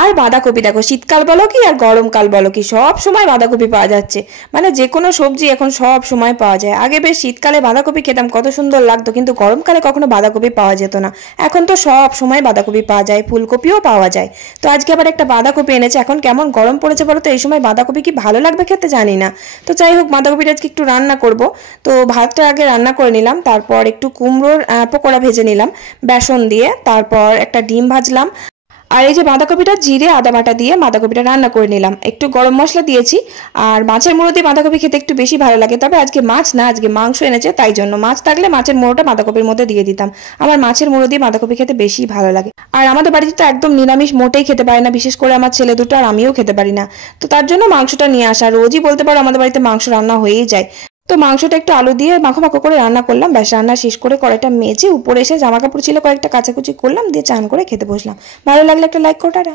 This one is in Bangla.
আর বাঁধাকপি দেখো, শীতকাল বলো কি আর গরমকাল বলো কি, সব সময় বাঁধাকপি পাওয়া যাচ্ছে। মানে যে কোনো সবজি এখন সব সময় পাওয়া যায়। আগে বেশ শীতকালে বাঁধাকপি খেতাম, কত সুন্দর লাগতো, কিন্তু গরমকালে কখনো বাঁধাকপি পাওয়া যেত না। এখন তো সব সময় বাঁধাকপি পাওয়া যায়, ফুলকপিও পাওয়া যায়। তো আজকে আবার একটা বাঁধাকপি এনেছে। এখন কেমন গরম পড়েছে বলো তো, এই সময় বাঁধাকপি কি ভালো লাগবে খেতে জানি না। তো যাই হোক, বাঁধাকপিটা আজকে একটু রান্না করব। তো ভাতটা আগে রান্না করে নিলাম, তারপর একটু কুমড়োর পকোড়া ভেজে নিলাম বেসন দিয়ে, তারপর একটা ডিম ভাজলাম। আর এই যে বাঁধাকপিটা জিরে আদা বাটা দিয়ে বাঁধাকপিটা রান্না করে নিলাম, একটু গরম মশলা দিয়েছি। আর মাছের মুড়ো দিয়ে বাঁধাকপি খেতে একটু বেশি ভালো লাগে, তবে আজকে মাছ না, আজকে মাংস এনেছে, তাই জন্য মাছ থাকলে মাছের মুড়োটা বাঁধাকপির মধ্যে দিয়ে দিতাম। আমার মাছের মুড়ো দিয়ে বাঁধাকপি খেতে বেশি ভালো লাগে। আর আমাদের বাড়িতে তো একদম নিরামিষ মোটেই খেতে পারে না, বিশেষ করে আমার ছেলে দুটো, আর আমিও খেতে পারি না। তো তার জন্য মাংসটা নিয়ে আসা, রোজই বলতে পারো আমাদের বাড়িতে মাংস রান্না হয়েই যায়। তো মাংসটা একটু আলু দিয়ে মাখো মাখো করে রান্না করলাম, ব্যাস রান্না শেষ করে কড়াইটা মেজে উপরে এসে জামা কাপড় ছিল কয়েকটা কাচাকুচি করলাম, দিয়ে চান করে খেতে বসলাম। ভালো লাগলে একটা লাইক করো। টাটা।